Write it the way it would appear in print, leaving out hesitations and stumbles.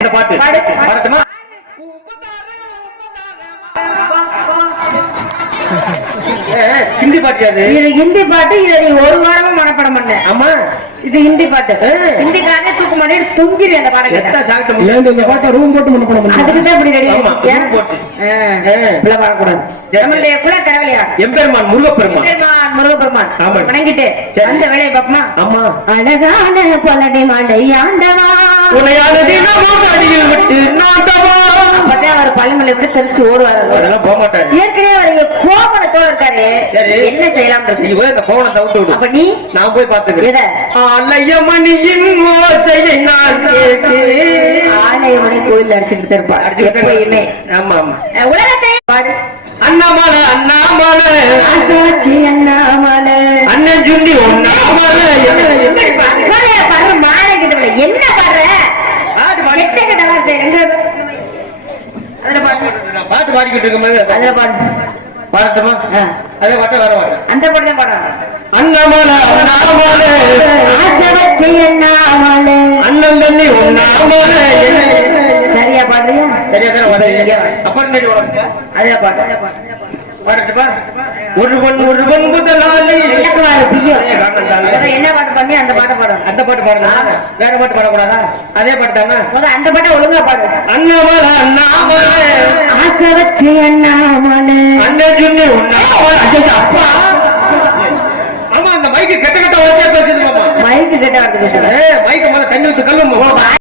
இந்த பாட்டு பாடட்டுமா? ஹிந்தி பாட்டு அது. இது ஹிந்தி பாட்டு. இதை நீ ஒரு வாரமா மனப்படம் பண்ண. ஆமா, இது ஹிந்தி பாட்டு. ஹிந்திக்காரனே தூக்க மாட்டேன் துங்கிரு அந்த பாடம். இந்த பாட்டை ரூம் போட்டு மனப்படம் பண்ண. அதுக்குதான் இப்படி ரெடி போட்டு இப்பெல்லாம் வரக்கூடாது. நம்மளுடைய குல கடவுளையா எம்பெருமான் முருகப்பெருமான். முருகப்பெருமான் வணங்கிட்டு அந்த வேலையை பாப்பமா. ஆமா, அழகான பலனை மாண்டை ஆண்டவா உனையான தினமும் அடியில் விட்டு நாட்டவா. அப்பதான் அவர் பழமொழி எப்படி தெரிச்சு ஓடுவாரு. அதெல்லாம் போக மாட்டாரு. ஏற்கனவே அவர் கோபணத்தோட இருக்காரு. என்ன செய்யலாம் நீ போய் அந்த கோவணத்தை அவுத்து விடு. அப்ப நீ நான் போய் பாத்துக்கிறேன். எதை? ஆலயமணியின் ஓசையை நான் கேட்கிறேன். ஆலயமணி கோயில் அடிச்சுக்கிட்டு இருப்பார் எப்பயுமே. ஆமா ஆமா. உலகத்தை பாடு. அண்ணாமலை அண்ணாமலை ஆசாச்சி அண்ணாமலை அண்ணன் சுண்டி ஒண்ணாமலை. பாரு மாலை கிட்ட என்ன பாடுற? எட்ட கிட்ட வார்த்தை எங்க? அதுல பாட்டு பாட்டு பாடிக்கிட்டு இருக்கும்போது அதுல பாட்டு பாடட்டுமா? அதே பாட்டு வர மாட்டேன். அந்த பாட்டு தான் பாடுறாங்க. அண்ணாமலை அண்ணாமலை ஆசாச்சி அண்ணாமலை அண்ணன் தண்ணி ஒண்ணாமலை. சரியா பாடுறியா? சரியா தானே வர. அப்புறம் அதே பாட்டு பாடட்டுமா? ஒருவன் முதலாளி என்ன பாட்டு பண்ணி அந்த பாட்டை பாடணும். அந்த பாட்டு பாடலாம். வேற பாட்டு பாடக்கூடாதா? அதே பாட்டு தானே. முதல்ல அந்த பாட்டை ஒழுங்கா பாடு. அண்ணாமலை அண்ணாமலை ஆசை வச்சு அண்ணாமலை அண்ணன் சுண்ணி ஒண்ணாமலை. ஆமா, அந்த மைக்கு கெட்ட கெட்ட வார்த்தையா பேசுது மாமா. மைக்கு கேட்ட வார்த்தை பேசுறேன். மைக்கு மேல தண்ணி ஊத்து கல்லும்